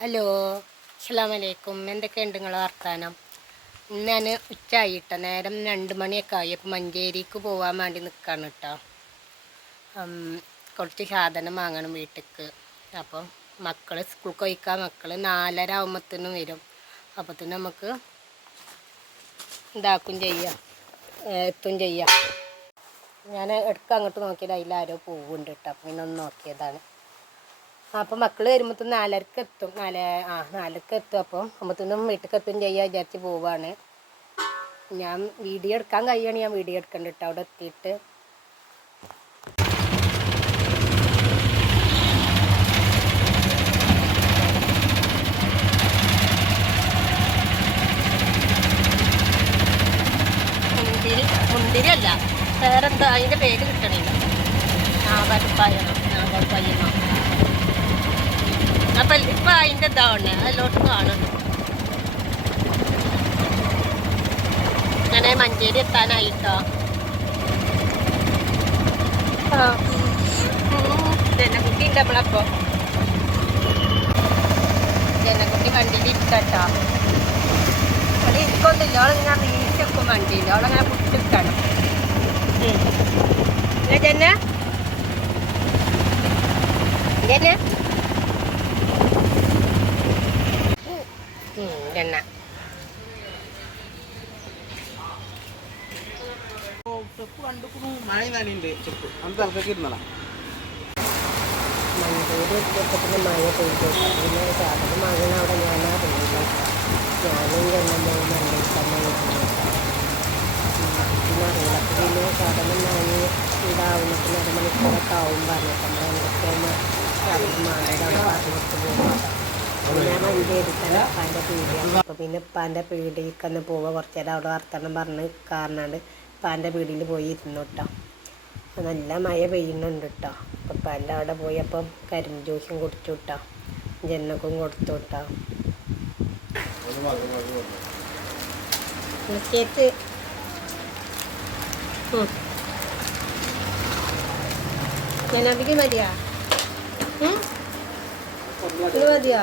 Hello അസ്സാം എന്തൊക്കെയുണ്ട് നിങ്ങളെ വർത്താനം? ഇന്ന് ഞാൻ ഉച്ചയായിട്ടോ. നേരം രണ്ട് മണിയൊക്കെ ആയി. അപ്പം മഞ്ചേരിക്ക് പോകാൻ വേണ്ടി നിൽക്കുകയാണ് കേട്ടോ കുറച്ച് സാധനം വാങ്ങണം വീട്ടിലേക്ക് അപ്പം മക്കൾ സ്കൂൾ കഴിക്കാൻ മക്കൾ നാലര ആകുമ്പത്തേനും വരും. അപ്പത്തിന് നമുക്ക് ഇതാക്കും ചെയ്യാം. എത്തും ചെയ്യാം. ഞാൻ ഇടയ്ക്ക് അങ്ങോട്ട് നോക്കിയത് അതിൽ ആരോ പോവുന്നുണ്ട് കേട്ടോ അപ്പം ഇന്നൊന്ന് നോക്കിയതാണ്. അപ്പം മക്കൾ വരുമ്പോൾ നാലരക്ക് എത്തും നാല് ആ നാലരക്ക് എത്തും അപ്പം അമ്പത്തൊന്നും വീട്ടിൽ എത്തും ചെയ്യാൻ വിചാരിച്ച് പോവാണ്. ഞാൻ വീഡിയോ എടുക്കാൻ കഴിയാണ്. ഞാൻ വീഡിയോ എടുക്കണ്ട കേട്ടോ അവിടെ എത്തിയിട്ട്. മുന്തിരി വേറെന്താ അതിന്റെ പേര് കിട്ടണില്ല. ആ നാഗർപ്പായണോ അപ്പൊ ഇപ്പൊ അതിന്റെ ഇതാവണേ അതിലോട്ട് കാണുന്നു അങ്ങനെ മഞ്ചേരി എത്താനായിട്ടോ? ജനക്കുട്ടി ഉണ്ട് നമ്മളപ്പോ ജനക്കുട്ടി വണ്ടിയിൽ ഇരിക്കട്ടോ. അവിടെ ഇരിക്കൊന്നില്ല അവളിങ്ങനെ നീച്ചൊക്കെ വണ്ടിയിൽ. അവളങ്ങനെ പുട്ടിക്കണം ജന ജന ഇരുന്നതാ. മഞ്ചേരി എത്തിയപ്പോൾ മഴ പെയ്തു. പിന്നെ സാധനം വാങ്ങുന്ന അവിടെ. ഞാൻ പോയില്ല ഞാനും ചെന്നമ്മോ മണ്ണിൽ തന്നെ അറിയില്ല അപ്പോൾ പിന്നെ സാധനം വാങ്ങി ഇതാവുന്നതിന് ഒരു മണിക്കൂറൊക്കെ ആവും പറഞ്ഞിട്ട് നമ്മൾ എന്തൊക്കെയാണ് സാധനം വാങ്ങേണ്ടത് പറഞ്ഞിട്ട് അപ്പോൾ പിന്നെ ഉപ്പാന്റെ പീടിക്കന്ന് പോവുക കുറച്ച് നേരം അവിടെ വർത്തമാനം പറഞ്ഞ് കാരണമാണ് ഉപ്പാന്റെ പീടിയിൽ പോയി ഇരുന്നു കേട്ടോ നല്ല മഴ പെയ്യുന്നുണ്ട് കേട്ടോ അപ്പോൾ ഉപ്പാന്റെ അവിടെ പോയി അപ്പം കരിമ്പ് ജ്യൂസും കുടിച്ചു കേട്ടോ ജന്നക്കും കൊടുത്തു കേട്ടോ ഞാൻ അധികം മതിയാ? മതിയോ?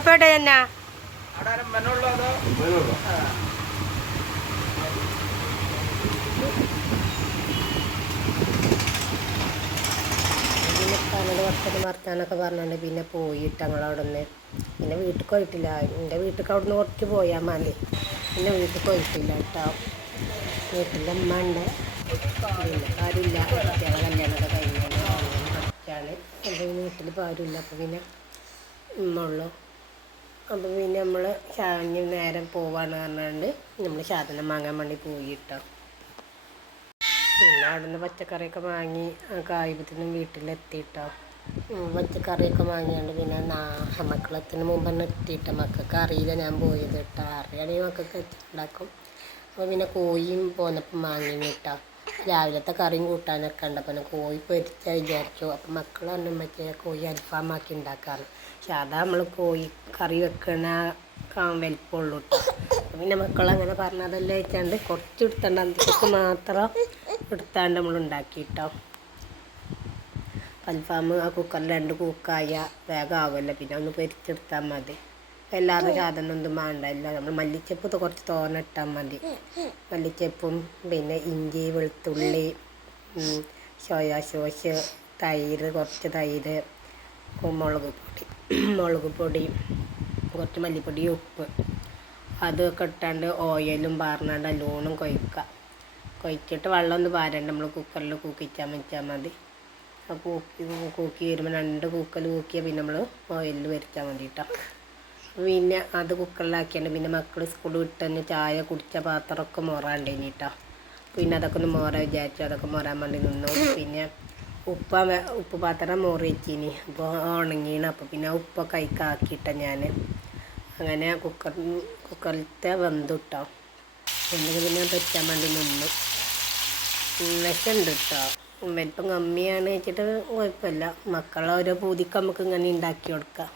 പപ്പ എവിടെ തന്നെ ഉപ്പാനോട് കുറച്ചൊക്കെ വർത്താനൊക്കെ പറഞ്ഞുകൊണ്ട് പിന്നെ പോയിട്ട് ഞങ്ങളവിടെ നിന്ന് പിന്നെ വീട്ടിൽ പോയിട്ടില്ല. എന്റെ വീട്ടിൽ അവിടെ നിന്ന് കുറച്ച് പോയാൽ മതി. പിന്നെ വീട്ടിൽ പോയിട്ടില്ല കേട്ടോ. വീട്ടിന്റെ അമ്മ ഉണ്ട്. ആരുമില്ല. കല്യാണമൊക്കെ കഴിഞ്ഞാണ് അപ്പോൾ വീട്ടിൽ ഇപ്പോൾ ആരുമില്ല. അപ്പോൾ പിന്നെ ഉമ്മ അപ്പോൾ പിന്നെ നമ്മൾ ഇനി നേരം പോവാണ് പറഞ്ഞുകൊണ്ട് നമ്മൾ സാധനം വാങ്ങാൻ വേണ്ടി പോയി കേട്ടോ പിന്നെ അവിടുന്ന് പച്ചക്കറിയൊക്കെ വാങ്ങി കായ്പത്തിനും വീട്ടിലെത്തിയിട്ടോ പച്ചക്കറിയൊക്കെ വാങ്ങിയാണ്ട് പിന്നെ നാ മക്കളെത്തിന് മുമ്പ് തന്നെ എത്തിയിട്ടോ മക്കൾക്ക് അറിയില്ല ഞാൻ പോയത് കേട്ടോ. അറിയാണെങ്കിൽ മക്കൾക്ക് എത്തിണ്ടാക്കും അപ്പോൾ പിന്നെ കോഴിയും പോന്നപ്പം വാങ്ങി കേട്ടോ രാവിലത്തെ കറിയും കൂട്ടാനൊക്കെ ഉണ്ട് അപ്പം കോഴി പൊരിച്ച വിചാരിച്ചു. അപ്പം മക്കൾ പറഞ്ഞു മറ്റേ കോഴി അൽഫാമാക്കി ഉണ്ടാക്കാറ് പക്ഷെ അതാ നമ്മൾ കോഴി കറി വെക്കണ വലിപ്പമുള്ളൂ കേട്ടോ പിന്നെ മക്കളങ്ങനെ പറഞ്ഞതല്ലേ വെച്ചാണ്ട് കുറച്ച് എടുത്തണ്ട് അന്തിക്ക് മാത്രം എടുത്താണ്ട് നമ്മൾ ഉണ്ടാക്കി കേട്ടോ അൽഫാം ആ കുക്കറിൽ രണ്ട് കൂക്കായ വേഗം ആവുമല്ലോ. പിന്നെ ഒന്ന് പൊരിച്ചെടുത്താൽ മതി. സാധനം ഒന്നും എല്ലാം നമ്മൾ മല്ലിച്ചപ്പ് കുറച്ച് തോന്നിട്ടാൽ മതി. മല്ലിച്ചപ്പും പിന്നെ ഇഞ്ചി വെളുത്തുള്ളി സോയാ സോസ് തൈര് കുറച്ച് തൈര് മുളക് പൊടി. മുളക് പൊടി കുറച്ച് മല്ലിപ്പൊടി ഉപ്പ്. അതൊക്കെ ഇട്ടാണ്ട് ഓയിലും പാർന്നാണ്ട് നല്ലോണം കൊയ്ക്കുക കൊയ്ച്ചിട്ട് വെള്ളം ഒന്ന് പാരണ്ട നമ്മൾ കുക്കറിൽ കൂക്കിച്ചാൽ വെച്ചാൽ മതി. കൂക്കി കൂക്കി വരുമ്പോൾ രണ്ട് കൂക്കൽ കൂക്കിയാൽ പിന്നെ നമ്മൾ ഓയിലിൽ വരച്ചാൽ മതി കേട്ടോ പിന്നെ അത് കുക്കറിലാക്കിയാണ്ട് പിന്നെ മക്കൾ സ്കൂൾ വിട്ട് തന്നെ ചായ കുടിച്ച പാത്രമൊക്കെ മോറാണ്ടേനി കേട്ടോ പിന്നെ അതൊക്കെ ഒന്ന് മോറാൻ വിചാരിച്ചു. അതൊക്കെ മോറാൻ വേണ്ടി നിന്നു. പിന്നെ ഉപ്പ ഉപ്പ് പാത്രം മോറി വെച്ചിനി അപ്പോൾ ഉണങ്ങിയാണ് അപ്പോൾ പിന്നെ ഉപ്പ കൈക്ക് ആക്കിയിട്ട ഞാൻ അങ്ങനെ കുക്കർ കുക്കറിലത്തെ വെന്തു കിട്ടോ എന്നിട്ട് പിന്നെ പറ്റാൻ വേണ്ടി നിന്നു. വിഷമുണ്ട് കേട്ടോ വലിപ്പം കമ്മിയാണ്. വെച്ചിട്ട് കുഴപ്പമില്ല. മക്കളെ ഓരോ പൂതിക്ക് നമുക്ക് ഇങ്ങനെ ഉണ്ടാക്കി കൊടുക്കാം.